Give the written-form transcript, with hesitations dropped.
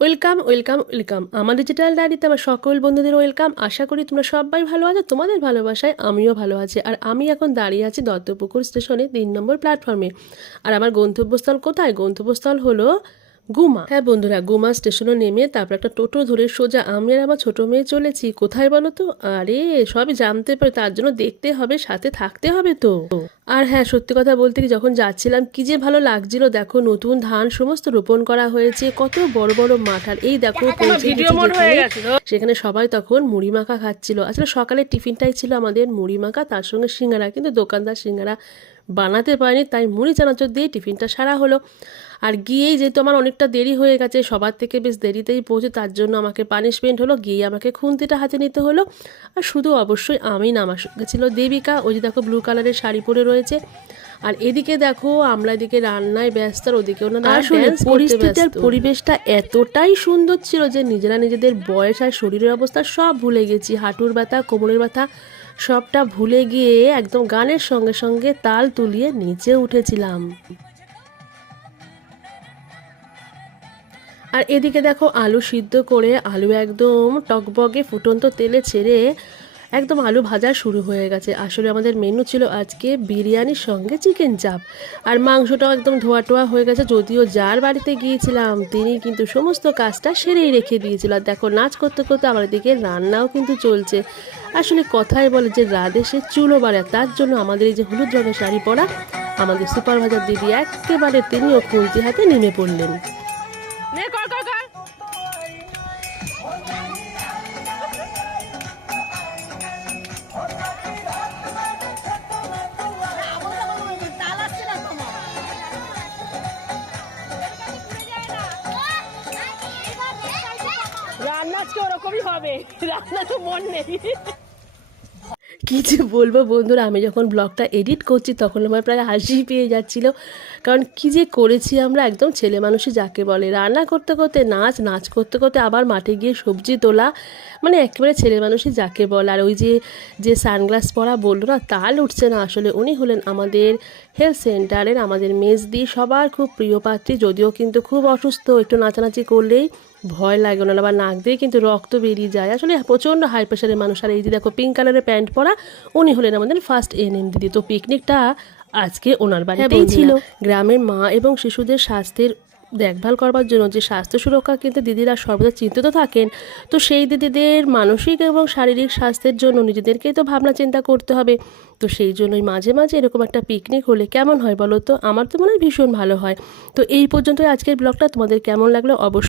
Welcome welcome welcome আমার digital ডায়েরিতে আমার সকল বন্ধুদের ওয়েলকাম। আশা করি তোমরা সবাই ভালো আছো, তোমাদের ভালোবাসায় আমিও ভালো আছি। আর আমি এখন দাঁড়িয়ে আছি দত্তপুকুর স্টেশনে 3 নম্বর প্ল্যাটফর্মে। আর আমার গন্তব্যস্থল কোথায়? গন্তব্যস্থল হলো গুমা। হ্যাঁ বন্ধুরা, গুমা স্টেশনে নেমে তারপর একটা টোটো ধরে সোজা আমি আর আমার ছোটো মেয়ে চলেছি। কোথায় বলো তো? আরে সবই জানতে পারে, তার জন্য দেখতে হবে, সাথে থাকতে হবে তো। আর হ্যাঁ, সত্যি কথা বলতে কি, যখন যাচ্ছিলাম কি যে ভালো লাগছিল। দেখো নতুন ধান সমস্ত রোপণ করা হয়েছে, কত বড় বড় মাঠ। আর এই দেখো পৌঁছে গেছি যেখানে, সেখানে সবাই তখন মুড়ি মাখা খাচ্ছিল। আসলে সকালের টিফিনটাই ছিল আমাদের মুড়ি মাখা, তার সঙ্গে সিঙ্গারা। কিন্তু দোকানদার সিঙ্গারা বানাতে পারেনি, তাই মুড়ি চানাচুর দিয়ে টিফিনটা সারা হলো। আর গিয়েই যেহেতু আমার অনেকটা দেরি হয়ে গেছে, সবার থেকে বেশ দেরিতেই পৌঁছে, তার জন্য আমাকে পানিশমেন্ট হলো, গিয়ে আমাকে খুন্তিটা হাতে নিতে হলো। আর শুধু অবশ্যই আমি না, আমার সঙ্গে ছিল দেবিকা। ওই যে দেখো ব্লু কালারের শাড়ি পরে রয়েছে। আর এদিকে দেখো আমরা এদিকে রান্নায় ব্যস্ত, আর ওদিকে ওনারা পরিস্থিতি আর পরিবেশটা এতটাই সুন্দর ছিল যে নিজেরা নিজেদের বয়স আর শরীরের অবস্থা সব ভুলে গেছি। হাঁটুর ব্যথা, কোমরের ব্যথা সবটা ভুলে গিয়ে একদম গানের সঙ্গে সঙ্গে তাল তুলিয়ে নিচে উঠেছিলাম। আর এদিকে দেখো আলু সিদ্ধ করে, আলু একদম টকবগে ফুটন্ত তেলে ছেড়ে একদম আলু ভাজা শুরু হয়ে গেছে। আসলে আমাদের মেনু ছিল আজকে বিরিয়ানির সঙ্গে চিকেন চাপ। আর মাংসটাও একদম ধোয়া টোয়া হয়ে গেছে, যদিও যার বাড়িতে গিয়েছিলাম তিনি কিন্তু সমস্ত কাজটা সেরেই রেখে দিয়েছিল। আর দেখো নাচ করতে করতে আমার দিকে রান্নাও কিন্তু চলছে। আসলে কথাই বলে যে রাত এসে চুলো বাড়ে, তার জন্য আমাদের এই যে হলুদ রঙের শাড়ি পরা আমাদের সুপারভাইজার দিদি একেবারে তিনিও খুন্তি হাতে নেমে পড়লেন। রান্না আজকে ওরকমই হবে, রান্না তো মন নেই। কী যে বলবো বন্ধুরা, আমি যখন ব্লগটা এডিট করছি তখন আমার প্রায় হাসি পেয়ে যাচ্ছিল। কারণ কী যে করেছি আমরা, একদম ছেলে মানুষই যাকে বলে। রান্না করতে করতে নাচ, নাচ করতে করতে আবার মাঠে গিয়ে সবজি তোলা, মানে একেবারে ছেলে মানুষই যাকে বলে। আর ওই যে যে সানগ্লাস পরা বললো না, তাল উঠছে না, আসলে উনি হলেন আমাদের হেলথ সেন্টারের আমাদের মেজদি, সবার খুব প্রিয় পাত্রী। যদিও কিন্তু খুব অসুস্থ, একটু নাচানাচি করলেই ভয় লাগে ওনার, আবার নাক দিয়ে কিন্তু রক্ত বেরিয়ে যায়। আসলে প্রচণ্ড হাই প্রেশারের মানুষ। আর এই যে দেখো পিঙ্ক কালারের প্যান্ট পরা, উনি হলেন আমাদের ফার্স্ট এএনএম দিদি। তো পিকনিকটা আজকে ওনার বাড়িতেই ছিল। গ্রামের মা এবং শিশুদের স্বাস্থ্যের দেখভাল করবার জন্য যে স্বাস্থ্য সুরক্ষা কিন্তু দিদিরা সর্বদা চিন্তিত থাকেন। তো সেই দিদিদের মানসিক এবং শারীরিক স্বাস্থ্যের জন্য নিজেদেরকেই তো ভাবনা চিন্তা করতে হবে। তো সেই জন্যই মাঝে মাঝে এরকম একটা পিকনিক হলে কেমন হয় বলো তো? আমার তো মনে হয় ভীষণ ভালো হয়। তো এই পর্যন্তই আজকের ব্লগটা। তোমাদের কেমন লাগলো অবশ্যই